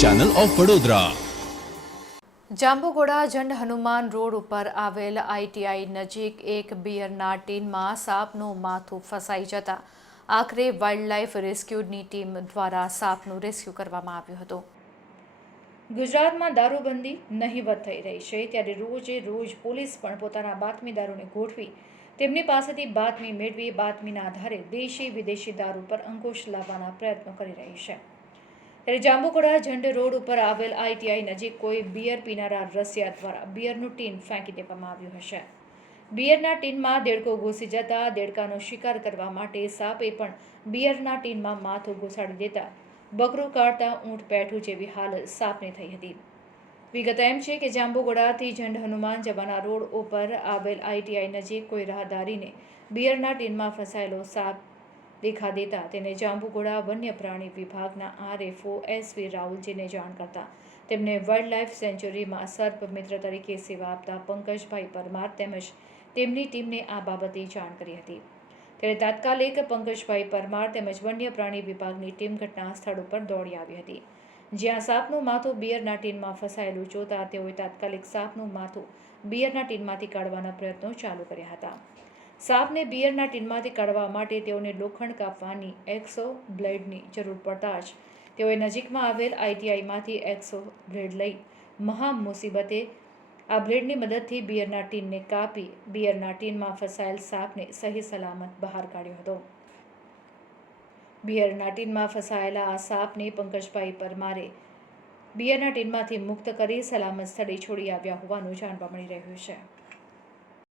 Channel of Vadodara Jambughoda Jand Hanuman road ઉપર આવેલ ITI નજીક એક બિયરના ટીનમાં સાપનું માથું ફસાઈ જતા. આખરે વાઇલ્ડલાઇફ રેસ્ક્યુની ટીમ દ્વારા સાપનું રેસ્ક્યુ કરવામાં આવ્યું હતું. ગુજરાતમાં દારૂબંધી નહીવત થઈ રહી છે. ત્યારે રોજે રોજ પોલીસ પણ પોતાના બાતમીદારોને ગોઠવી તેમની પાસેથી બાતમી મેળવી, બાતમીના આધારે દેશી, વિદેશી દારૂ પર અંકુશ લાવવાના પ્રયત્નો કરી રહી છે. ત્યારે જાંબુકડા ઝંડ રોડ ઉપર આવેલ આઈટીઆઈ નજીક કોઈ બિયર પીનારા રસિયા દ્વારા બિયરનું ટીન ફેંકી દેવામાં આવ્યું હશે. બિયરના ટીનમાં દેડકો ઘૂસી જતા દેડકાનો શિકાર કરવા માટે સાપે પણ બિયરના ટીનમાં માથું ઘૂસાડી દેતા બકરું કાઢતા ઊંટ પેઠું જેવી હાલત સાપની થઈ હતી. વિગત એમ છે કે જાંબુગોડાથી ઝંડ હનુમાન જવાના રોડ ઉપર આવેલ આઈટીઆઈ નજીક કોઈ રાહદારીને બિયરના ટીનમાં ફસાયેલો સાપ દેખા દેતા તેને જાંબુગોડા વન્ય પ્રાણી વિભાગના આરએફઓ એસવી રાહુલજીને જાણ કરતા તેમને વાઇલ્ડ લાઇફ સેન્ચુરીમાં સર્પ મિત્ર તરીકે સેવા આપતા પંકજભાઈ પરમાર તેમજ તેમની ટીમને આ બાબતે જાણ કરી હતી. ત્યારે તાત્કાલિક પંકજભાઈ પરમાર તેમજ વન્ય પ્રાણી વિભાગની ટીમ ઘટના સ્થળ ઉપર દોડી આવી હતી. જ્યાં સાપનું માથું બિયરના ટીનમાં ફસાયેલું જોતા તેઓએ તાત્કાલિક સાપનું માથું બિયરના ટીનમાંથી કાઢવાના પ્રયત્નો ચાલુ કર્યા હતા. સાપને બિયરના ટીનમાંથી કાઢવા માટે તેઓને લોખંડ કાપવાની એક્સો બ્લેડની જરૂર પડતા જ તેઓએ નજીકમાં આવેલ આઈટીઆઈમાંથી એક્સો બ્લેડ લઈ મહા મુસીબતે આ બ્લેડની મદદથી બિયરના ટીનને કાપી બિયરના ટીનમાં ફસાયેલ સાપને સહી સલામત બહાર કાઢ્યો હતો. બિયરના ટીનમાં ફસાયેલા આ સાપને પંકજભાઈ પરમારે બિયરના ટીનમાંથી મુક્ત કરી સલામત સ્થળે છોડી આવ્યા હોવાનું જાણવા મળી રહ્યું છે.